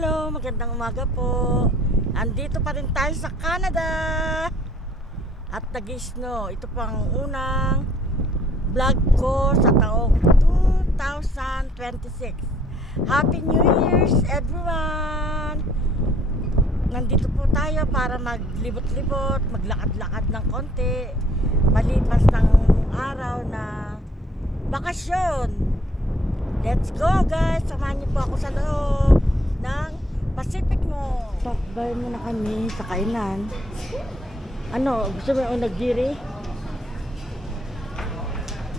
Hello, magandang umaga po. Andito pa rin tayo sa Canada. At nag-snow. Ito po ang unang vlog ko sa taong 2026. Happy New Year's everyone! Nandito po tayo para maglibot-libot, maglakad-lakad ng konti, malipas ng araw na bakasyon. Let's go guys! Samahan niyo po ako sa loob ng Pacific Mall. Stop by muna kami sa kainan. Ano, gusto mo yung nagdiri?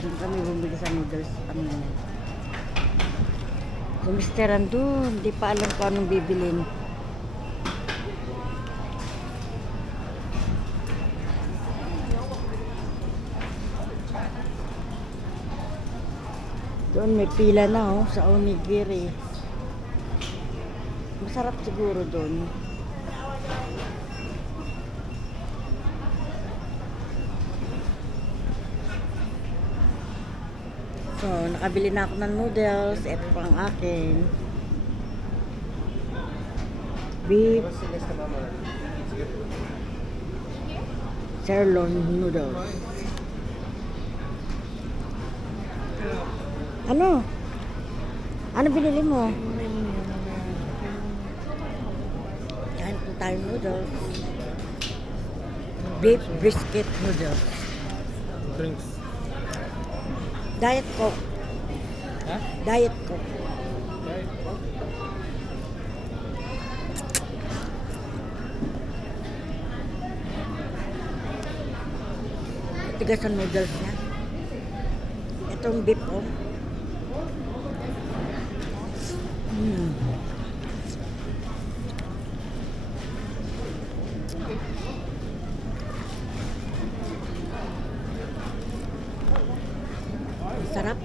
Doon kami bumili sa noodles. Yung Mr. Andun, hindi pa alam kung anong bibilin. Doon may pila na sa onigiri. Masarap siguro doon. So, nakabili na ako ng noodles. Ito pa ang akin. Beef sirloin noodles. Ano? Ano binili mo? Kain po tayo noodles. Beef brisket noodles. Drinks. Diet Coke. Ha? Diet Coke. Tigas ang noodles niya. Itong beef sarap.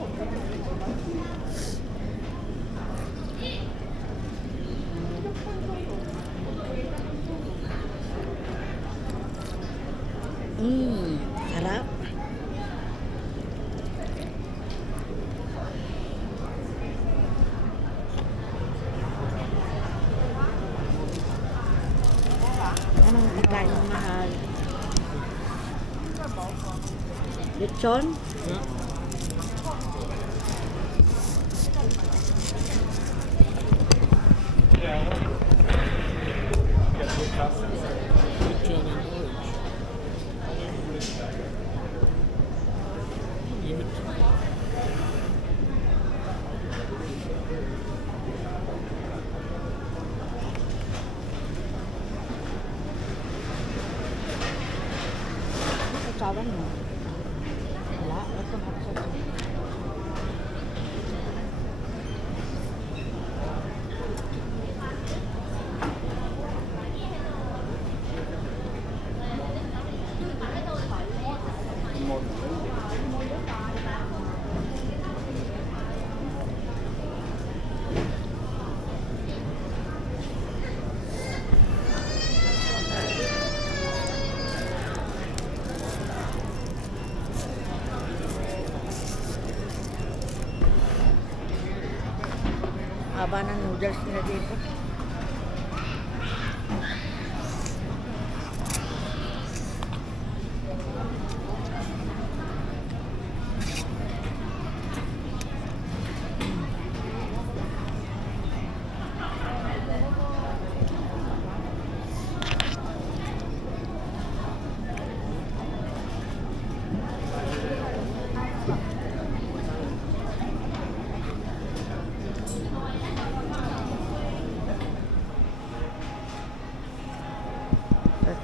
Sarap. Anong pagkain mo mahal? Lechon? Yeah. Lechon and orange. Give it. Ano sawan mo? Wala. Ito hapsas. Haba ng noodles nila dito.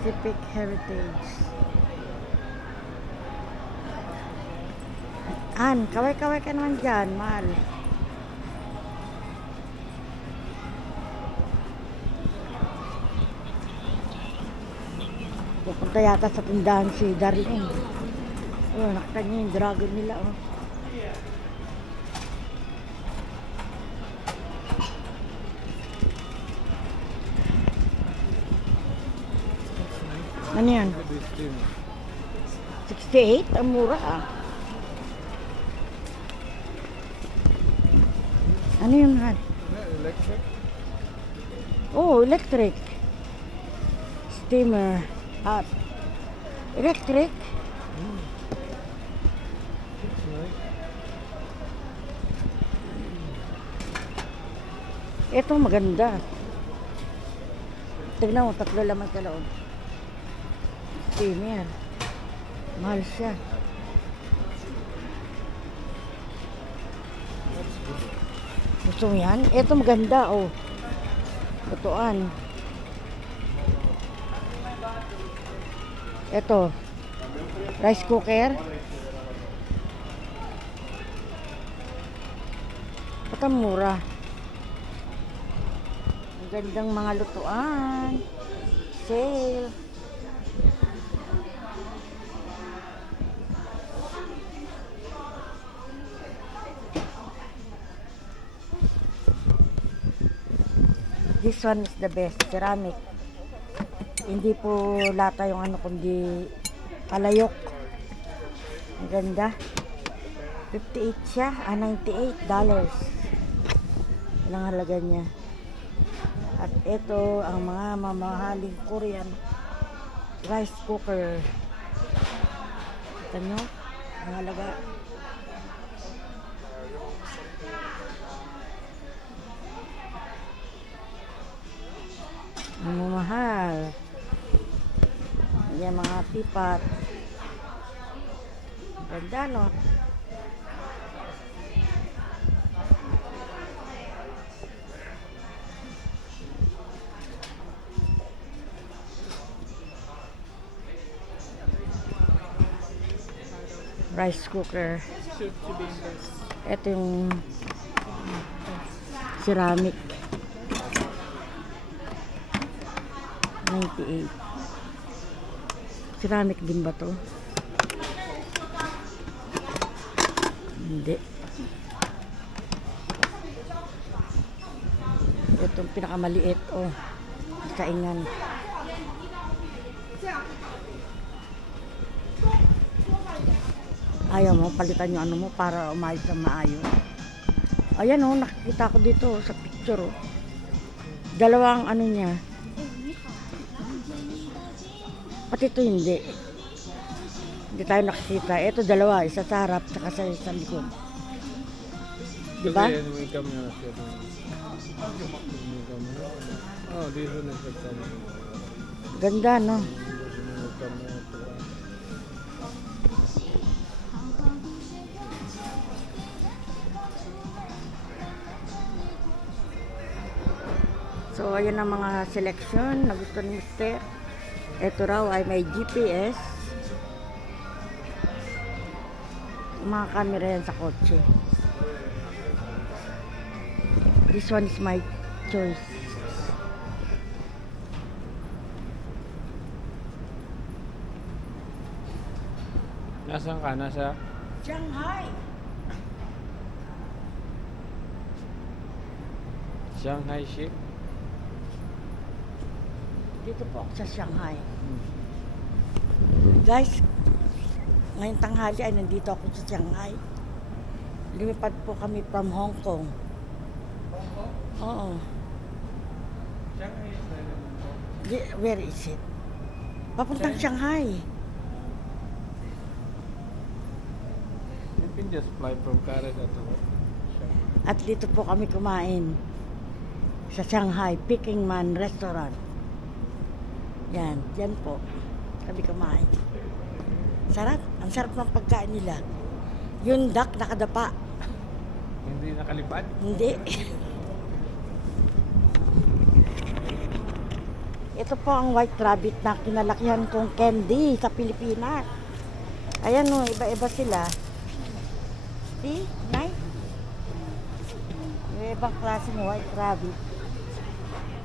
Pacific Heritage. An, kaway-kaway ka naman dyan, mahal. Pupunta yata sa tindahan si Darlene. Oh, nakita niya yung dragon nila, oh. Ano yan? 68? Ang mura ah. Ano yun, Han? Electric. Oh, electric. Steamer. Hot. Electric. It's nice. Ito maganda. Tignan mo, 3 laman sa loob. Steamer. Mahal siya. That's good. Gusto mo yan? Ito maganda, oh. Tutuan. Ito. Rice cooker. Ito mura. Ang gandang mga lutuan. Sale. This one is the best, ceramic. Hindi po lata yung ano, kundi palayok. Ang ganda. 58 siya, $98. Ilang halaga niya. At ito ang mga mamahaling Korean rice cooker. Kita nyo? Ang halaga. Ang mamahal. Yan mga tipat. Ganda, no? Rice cooker. Should be in this. Ito yung ceramic. 98. Ceramic din ba to? Hindi. Itong pinakamaliit. Oh. Kaingan. Ayaw mo, palitan yung ano mo para umayos na maayos. Ayan oh, nakikita ko dito sa picture oh. Dalawang ano niya. Pati ito hindi. Hindi tayo nakikita. Ito dalawa, isa sa harap, saka sa isang likod. Diba? Kasi may camera siya. May camera. Oh, dito na siya camera. Ganda, no? May camera. So, ayan ang mga selection na gusto ni Mr. Ito raw ay may GPS. Mga camera yan sa kotse. This one is my choice. Nasaan ka? Nasa Shanghai! Shanghai ship? Dito po ako sa Shanghai. Guys, ngayong tanghali ay nandito ako sa Shanghai. Lumipad po kami from Hong Kong. Oo. Shanghai is Where is it? Papuntang Shanghai. You can just fly from Paris at Shanghai. At dito po kami kumain sa Shanghai Peking Man Restaurant. Yan, yan po. Kami kumain. Sarap. Ang sarap ng pagkain nila. Yung duck nakadapa. Hindi nakalipad? Hindi. Ito po ang white rabbit na kinalakihan kong candy sa Pilipinas. Ayan o, iba-iba sila. See? Nice. Yung ibang klase ng white rabbit.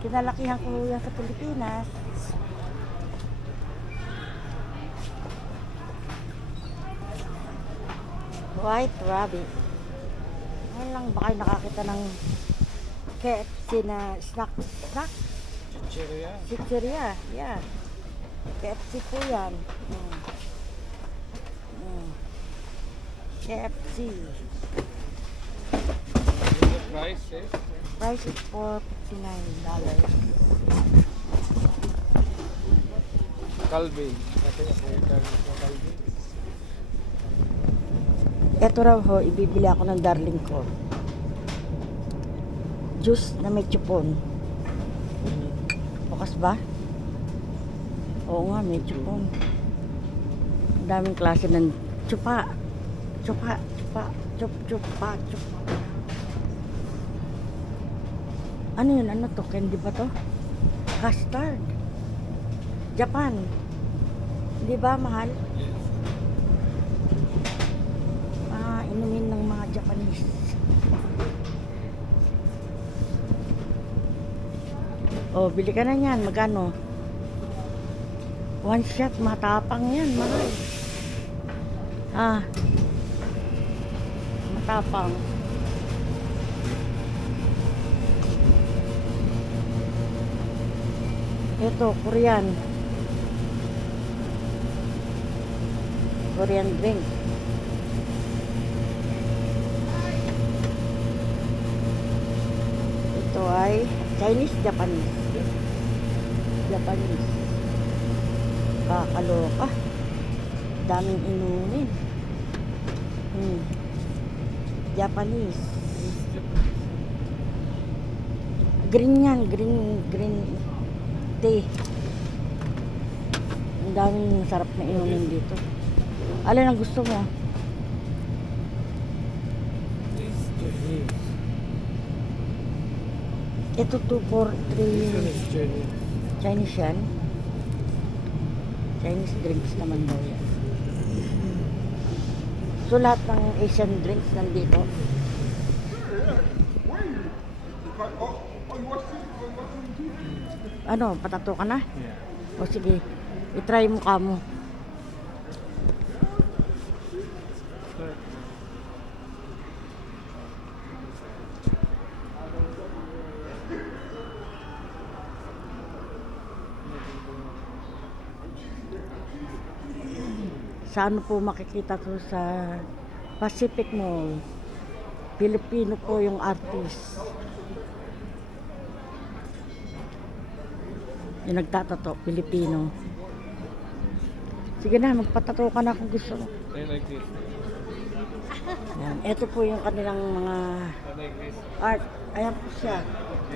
Kinalakihan ko yan sa Pilipinas. White rabbit. Ngayon lang ba kayo nakakita ng KFC na snack? Chicheria. Pizzeria, yeah. KFC po yan. KFC. The price is? Price is $4.50. $69. Calvin. Ate, American na Calvin. Ito raw ho, ibibili ako ng darling ko. Juice na may chupon. Bukas ba? Oo nga, may chupon. Ang daming klase ng chupa. Chupa, chupa, chupa. Ano yun? Ano to? Candy ba to? Custard. Japan. Di ba, mahal? Inumin ng mga Japanese. Oh, bili ka na yan. Magkano? One shot, matapang yan, mahal. Matapang. Ito, Korean. Korean drink. Ito ay Chinese, Japanese. Japanese. Kakaloka. Daming inumin. Japanese. Green yan, green tea. Ang daming sarap na inumin dito. Alin ang gusto mo? Ito 2, 4, 3 Chinese yan. Chinese drinks naman daw yan. So lahat ng Asian drinks nandito. Ano, patato ka na? O sige, itry mo ka mo. Saan po makikita to sa Pacific Mall? Pilipino po yung artist. Yung nagtatato, Pilipino. Sige na, magpatato ka na kung gusto mo. I like this. Yan. Ito po yung kanilang mga I like this. art. Ayan po siya.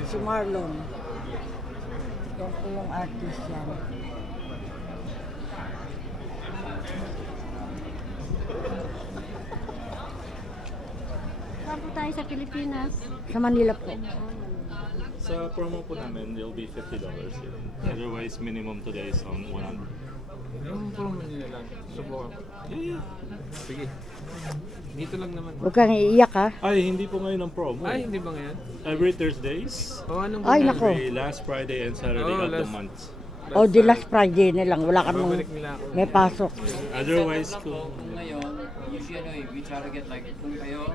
Si Marlon. Yan po yung artist yan. Saan po tayo sa Pilipinas? Sa Manila po. Sa promo po namin, it'll be $50 yun. Otherwise, minimum today is on 100. Yung promo nila lang. Subukan ko. Yeah. Sige. Dito lang naman. Huwag kang iiyak ha. Ay, hindi po ngayon ang promo. Ay, hindi ba ngayon? Every Thursdays, O, anong Ay, ba? nako. every last Friday and Saturday Oh, of the last- month. O di last Friday na lang. Wala ka nung Babalik nila ako. may pasok. Otherwise, Kung ngayon, usually we try to get like kung kayo,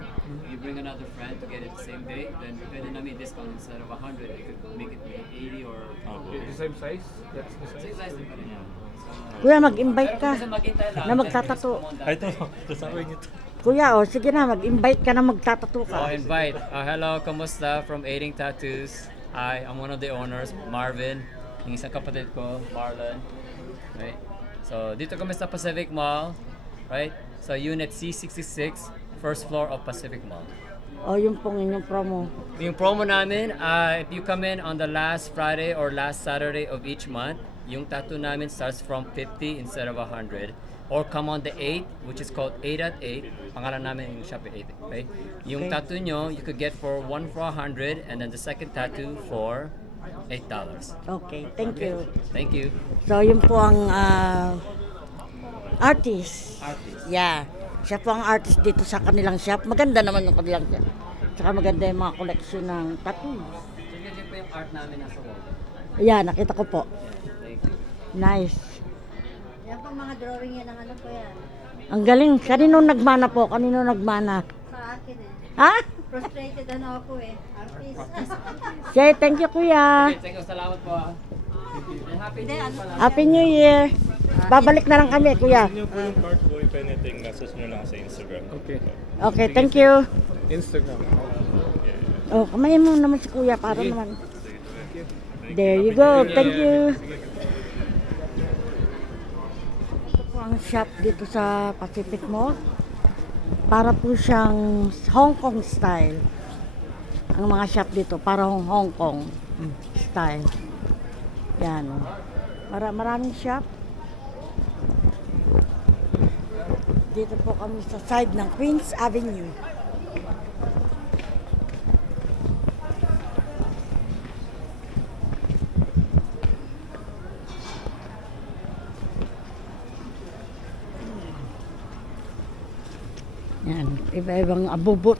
you bring another friend to get it the same day, then pwede namin discount instead of 100, you could make it 80 or okay. The same size? That's the same size. size din pa rin. Kuya, mag-invite ka Kasi maghintay lang. na magtatato. Ay, ito, kasama niyo ito. Kuya, o sige na, mag-invite ka na magtatato Oh, ka. invite. Hello, kamusta? From Aiding Tattoos. I'm one of the owners, Marvin. Yung isang kapatid ko, Marlon. Right? So, dito kami sa Pacific Mall. Right? So, unit C66, first floor of Pacific Mall. O yung pong inyong promo. Yung promo namin, if you come in on the last Friday or last Saturday of each month, yung tattoo namin starts from 50 instead of 100. Or come on the 8th, which is called 8 at 8. Pangalan namin yung shop 8. Okay? Yung Okay. tattoo nyo, you could get for one for 100 and then the second tattoo for $8. Okay, thank you. Thank you. So yun po ang artist. Yeah. Siya po ang artist dito sa kanilang shop. Maganda naman yung kanilang shop. Tsaka maganda yung mga collection ng tattoo. So, yun po yung art namin nasa wall. Yeah, nakita ko po. Thank you. Nice. Yan po mga drawing yan ng ano po yan. Ang galing. Kanino nagmana po? Kanino nagmana? Sa akin eh. Ha? Frustrated ano ako eh. Artist. Say thank you, kuya. Okay, thank you. Salamat po. And happy New Year pala. Happy New Year. Babalik na lang kami, kuya. Niyo po yung card ko, if anything, message nyo lang sa Instagram. Okay. Okay, thank you. Instagram. Oh, kamayin mo naman si kuya para Sige. naman. Sige. you. There you go. Thank you. Ito po ang shop dito sa Pacific Mall. Para po siyang Hong Kong style. Ang mga shop dito, para Hong Kong style. Yan. Oh. Maraming shop. Dito po kami sa side ng Queens Avenue. Yan, iba-ibang abubot.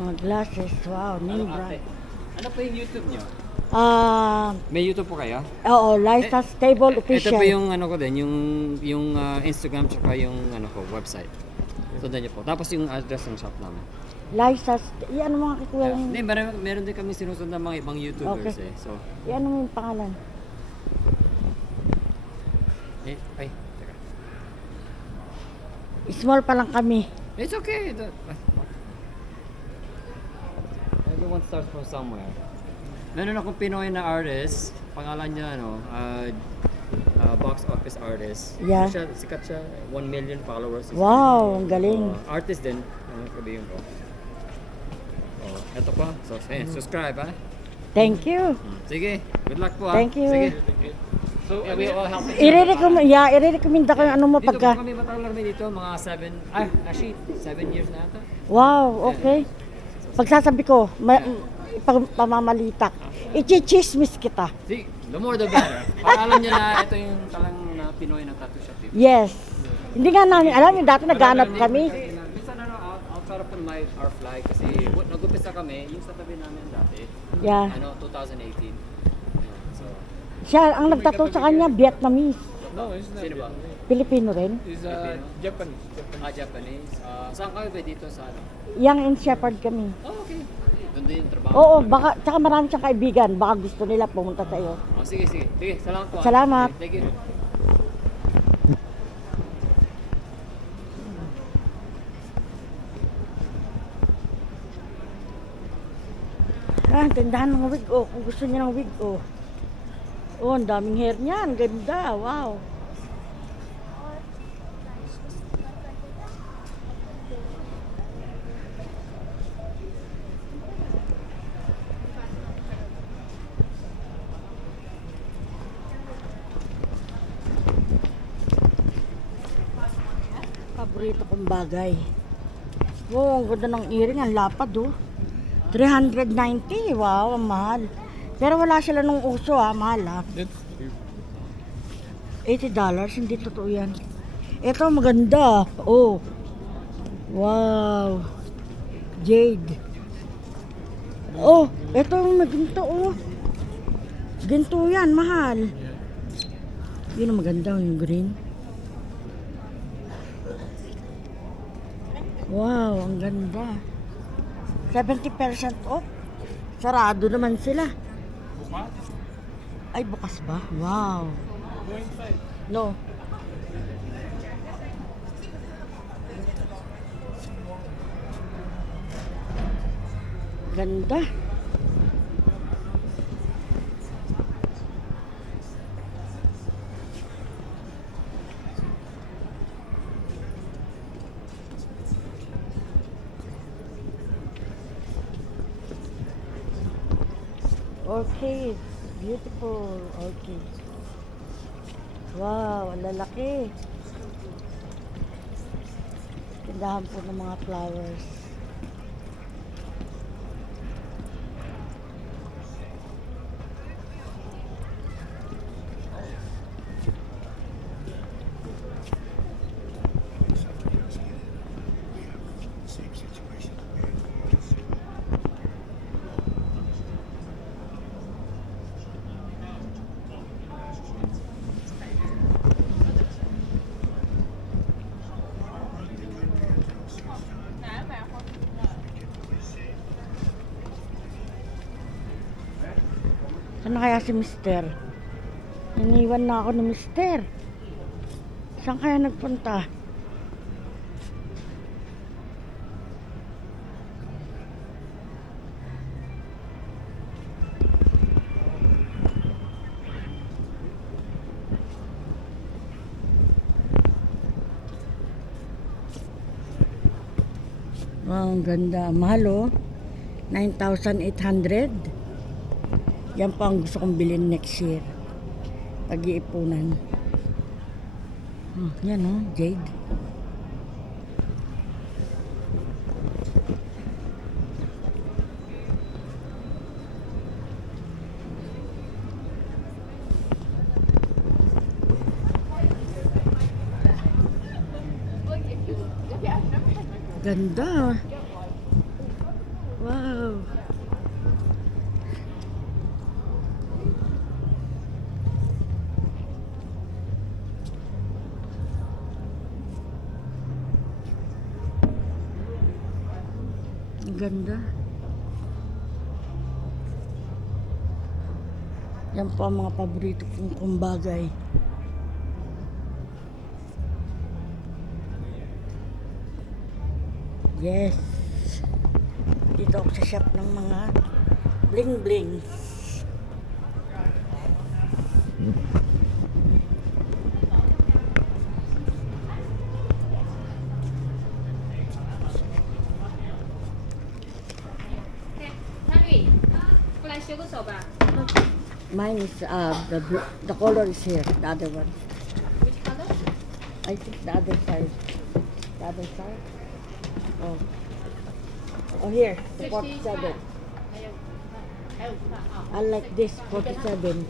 Mga glasses, wow, name brand. Ano po yung YouTube nyo? May YouTube po kayo? Oo, Liza Stable Official. Ito po yung ano ko din, yung Instagram tsaka yung ano ko, website. Sundan niyo po. Tapos yung address ng shop namin. Liza, iyan mo mga kikuha Hindi, meron din kami sinusundan mga ibang YouTubers Okay. So, iyan mo yung pangalan. ay, teka. Small pa lang kami. It's okay. Everyone starts from somewhere. Meron akong Pinoy na artist, pangalan niya box office artist. Yeah. Sikat siya, 1 million followers. Wow, ang galing. Artist din, sabihin ko. Eto pa, so subscribe ha. Thank you. Sige, good luck po ha. Thank you. Sige. So, we all help each other. I-recommend ako yung ano mo Dito pagka. po kami matagal kami dito, mga 7 years na ata. Wow, okay. Pagsasabi ko, pamamalitak. Ichichismis kita. See, the more the better. Para alam niyo na ito yung talang na Pinoy na tattoo shop dito. Yes. Hindi nga namin alam, yung dati naghanap kami. Minsan outside of our fly kasi nag-umpisa kami, yung sa tabi namin dati, Yeah. 2018. So, Siya, ang nagtato sa kanya, Vietnamese. No, it's not. sino ba? Pilipino rin. It's Japanese. Japanese. Saan kayo ba dito sa ano? Young and Shepherd kami. Oh, okay. Doon din yung trabaho. Oo, baka, tsaka marami siyang kaibigan. Baka gusto nila pumunta sa iyo. Oh, sige. Sige, salamat po. Salamat. Thank you. Tindahan ng wig, oh. Kung gusto niya ng wig, oh. Oh, ang daming hair niya. Ang ganda. Wow. Paborito kong bagay. Wow, ang ganda ng earring. Ang lapad, oh. 390. Wow, ang mahal. Pero wala sila nung uso, mahal, That's $80, hindi totoo yan. Ito, maganda. Oh. Wow. Jade. Oh, ito yung maginto, oh. Ginto yan, mahal. Yun ang maganda, yung green. Wow, ang ganda. 70% off. Sarado naman sila. Ay, bukas ba? Wow. No. Ganda. Okay, beautiful. Okay. Wow, ang lalaki. Tindahan po ng mga flowers. Saan na kaya si Mister? Iniwan na ako ni Mister. Saan kaya nagpunta? ang ganda. Mahal oh. 9,800. Yan pa ang gusto kong bilhin next year. Pag-iipunan. Yan oh, jade. Ganda. Wow. Ang ganda. Yan po ang mga paborito kong kumbagay. Yes. Dito ako sa shop ng mga bling-bling. Mine is the color is here, the other one. Which color? I think the other side. The other side. Oh. Oh here, the 47. I like this 47.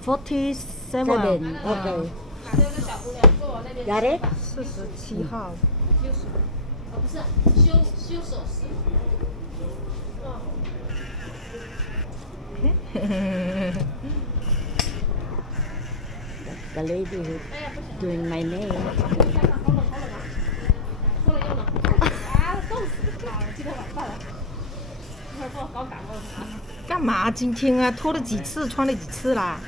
47. 7. Okay. Got it? 47号。不是修手势。 The lady who's doing my nail. 干嘛？今天啊，脱了几次，穿了几次啦？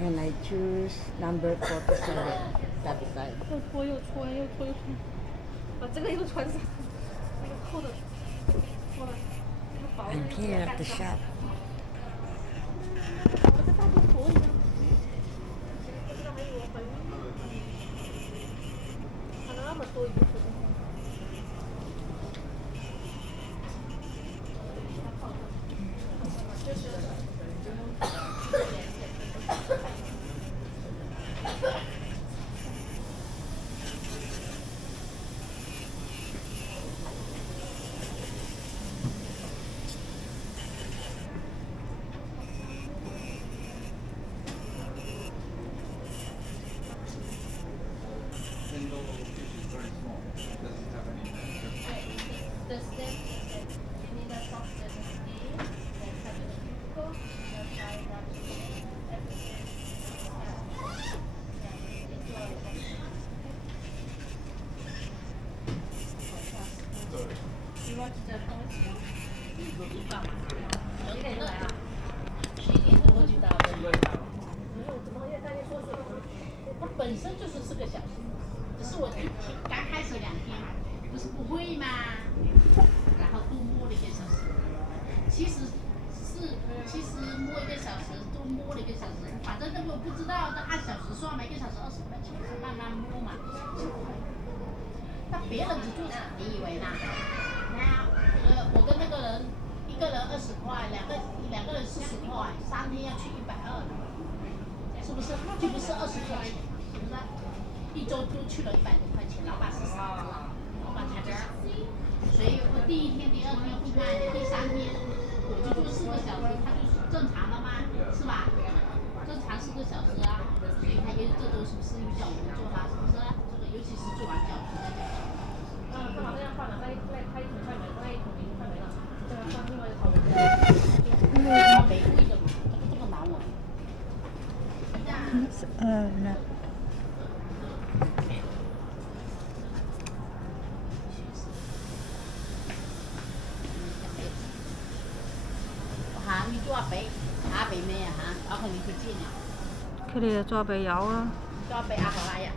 And I choose number 47. That side. 又脱又穿，又脱又穿，把这个又穿上，那个厚的脱了，那个薄的 I'm here at the shop. 我在大头佛一样。不知道还以为我怀孕了，穿那么多衣服。 它本身就是4个小时，只是我刚开始2天不是不会吗？然后多摸了1个小时，其实摸1个小时，多摸了1个小时，反正那个不知道，按小时算嘛，1个小时20块钱，慢慢摸嘛。那别人只做啥？你以为呢？我跟那个人1个人20块，两个人40块，3天要去120，是不是？就不是20块钱，是不是？1周都去了100多块钱，老板是傻子，老板才不傻。所以我第1天、第2天会慢，第3天我就做4个小时，他就是正常的吗？是吧？正常4个小时啊，所以他这周是不是又叫我们做啦？是不是？这个尤其是做完饺子那叫。正好那样换了，那一桶快没了，那一桶已经快没了，这个换另外一桶。他没贵的嘛，这么难我。那哈，你做阿肥咩啊哈？阿和你去见呀？佢哋做肥油啊。做阿肥阿和来呀？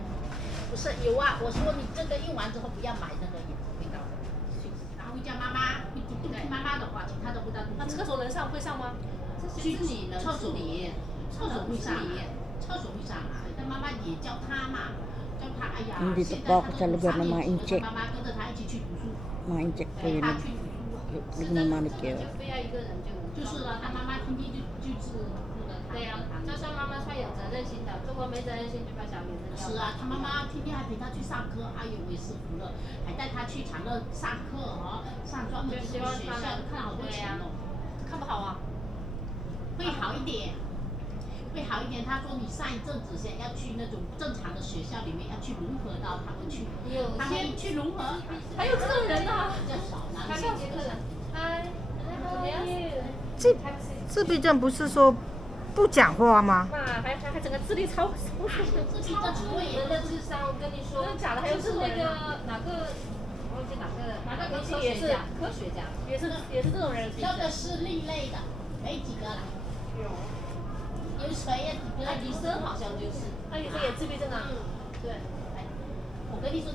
不是有啊，我说你这个用完之后不要买那个有味道的，然后叫妈妈，你主动听妈妈的话，其他的不当。那厕所能上会上吗？具体的厕所里会上啊，但妈妈也教他嘛，叫他哎呀， Nandito 现在 po ako sa lugar ng mga 他 incheck. 妈妈跟着他一起去读书， Mga incheck po 带 yun. 他去读书。 Nagmamanicure. 就非要一个人就是了，他妈妈天天就是顾着他。对呀，就像妈妈算有责任心的，如果没责任心就把小名字掉。是啊，他妈妈天天还陪他去上课，哎呦，我也是服了，还带他去长乐上课哦，上专门的学校，看好多钱哦，看不好啊。会好一点，会好一点。他说你上一阵子先要去那种正常的学校里面，要去融合到他们去，他们去融合，还有这种人呢？比较少，男看生到杰克了。嗨，怎么样？自闭症不是说不讲话吗？妈，还整个智力超自闭症不会人的智商，我跟你说，真的假的？还有是那个哪个，忘记哪个科学家，也是这种人。这个是另类的，没几个了。有谁呀？爱迪生好像就是，他也是也自闭症啊。对。我跟你说，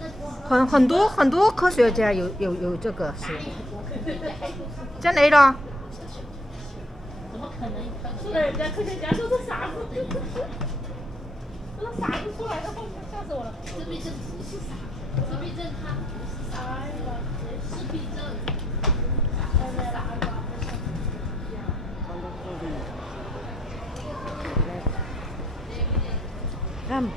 那很多科学家有这个是。真的咯？怎么可能？说的人家科学家说是傻子，说傻子出来的话，吓死我了。自闭症不是傻，自闭症他不是傻，自闭症。Come.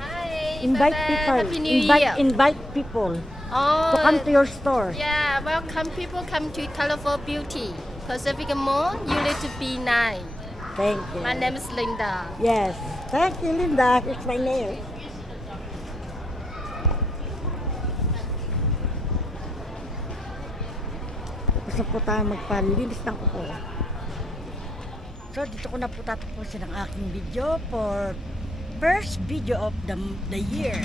Hi, Invite bye-bye. people. Happy New Year. Invite people Oh, to come to your store. yeah, welcome people come to Colorful Beauty. Pacific Mall, you need to be nice. Thank you. My name is Linda. Yes. Thank you, Linda. Here's my nail. Gusto po tayo magpalinis ng kuko. So, dito ko na po tatapusin ang aking video for first video of the year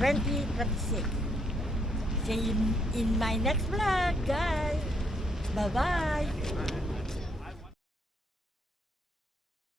2026. See you in my next vlog, guys. Bye-bye.